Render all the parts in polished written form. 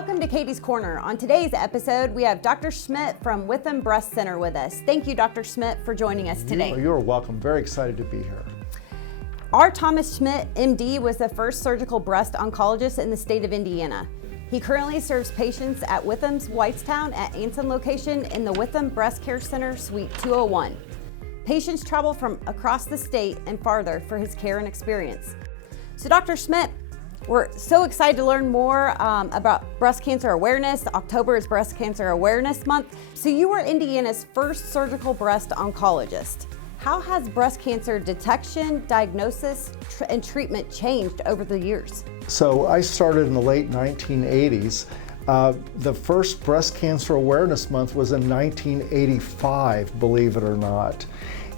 Welcome to Katie's Corner. On today's episode, we have Dr. Schmidt from Witham Breast Center with us. Thank you, Dr. Schmidt, for joining us today. You're welcome. Very excited to be here. R. Thomas Schmidt, MD, was the first surgical breast oncologist in the state of Indiana. He currently serves patients at Witham's Whitestown at Anson location in the Witham Breast Care Center, Suite 201. Patients travel from across the state and farther for his care and experience. So Dr. Schmidt, we're so excited to learn more about breast cancer awareness. October is Breast Cancer Awareness Month. So you were Indiana's first surgical breast oncologist. How has breast cancer detection, diagnosis, and treatment changed over the years? So I started in the late 1980s. The first Breast Cancer Awareness Month was in 1985, believe it or not.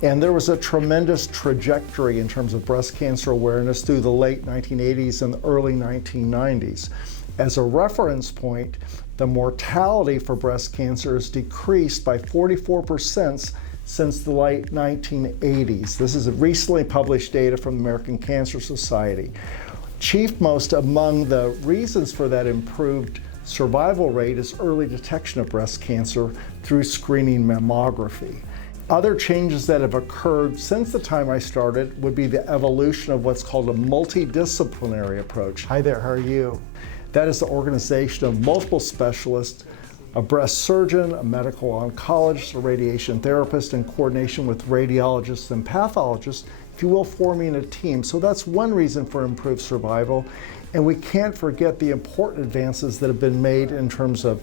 And there was a tremendous trajectory in terms of breast cancer awareness through the late 1980s and early 1990s. As a reference point, the mortality for breast cancer has decreased by 44% since the late 1980s. This is a recently published data from the American Cancer Society. Chief most among the reasons for that improved survival rate is early detection of breast cancer through screening mammography. Other changes that have occurred since the time I started would be the evolution of what's called a multidisciplinary approach. Hi there, how are you? That is the organization of multiple specialists, a breast surgeon, a medical oncologist, a radiation therapist, in coordination with radiologists and pathologists, if you will, forming a team. So that's one reason for improved survival. And we can't forget the important advances that have been made in terms of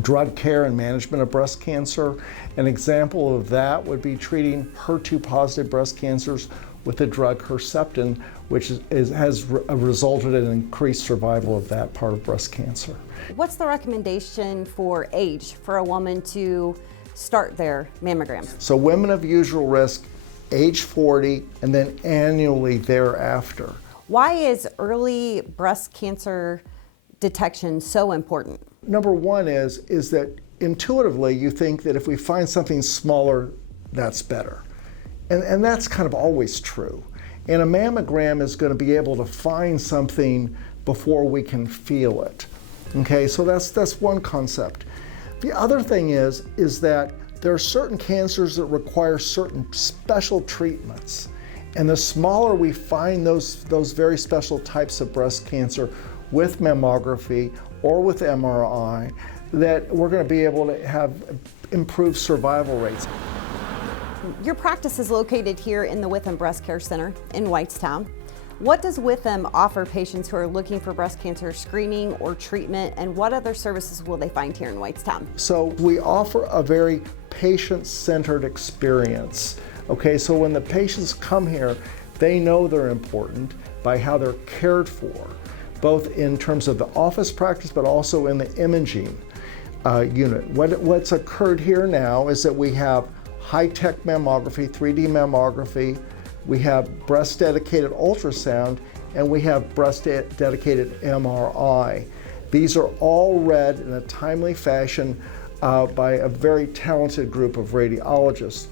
drug care and management of breast cancer. An example of that would be treating HER2-positive breast cancers with the drug Herceptin, which has resulted in increased survival of that part of breast cancer. What's the recommendation for age for a woman to start their mammogram? So women of usual risk, age 40, and then annually thereafter. Why is early breast cancer detection so important? Number one is that intuitively you think that if we find something smaller, that's better. And that's kind of always true. And a mammogram is going to be able to find something before we can feel it. Okay, so that's one concept. The other thing is that there are certain cancers that require certain special treatments. And the smaller we find those very special types of breast cancer with mammography or with MRI, that we're going to be able to have improved survival rates. Your practice is located here in the Witham Breast Care Center in Whitestown. What does Witham offer patients who are looking for breast cancer screening or treatment, and what other services will they find here in Whitestown? So we offer a very patient-centered experience. Okay, so when the patients come here, they know they're important by how they're cared for, both in terms of the office practice, but also in the imaging unit. What's occurred here now is that we have high-tech mammography, 3D mammography, we have breast-dedicated ultrasound, and we have breast-dedicated MRI. These are all read in a timely fashion by a very talented group of radiologists.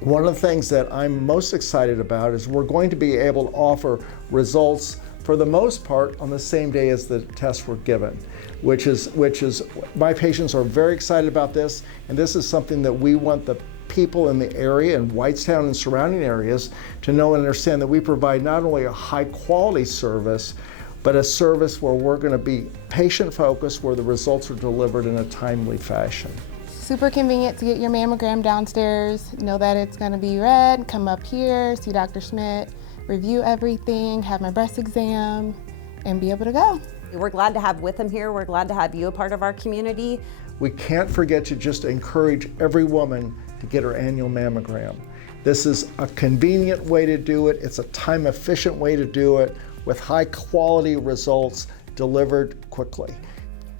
One of the things that I'm most excited about is we're going to be able to offer results for the most part on the same day as the tests were given, which is my patients are very excited about this, and this is something that we want the people in the area and Whitestown and surrounding areas to know and understand, that we provide not only a high quality service, but a service where we're going to be patient focused, where the results are delivered in a timely fashion. Super convenient to get your mammogram downstairs, know that it's going to be read, come up here, see Dr. Schmidt, review everything, have my breast exam, and be able to go. We're glad to have Witham here. We're glad to have you a part of our community. We can't forget to just encourage every woman to get her annual mammogram. This is a convenient way to do it. It's a time-efficient way to do it with high-quality results delivered quickly.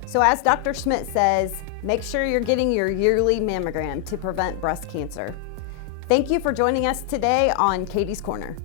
So as Dr. Schmidt says, make sure you're getting your yearly mammogram to prevent breast cancer. Thank you for joining us today on Katie's Corner.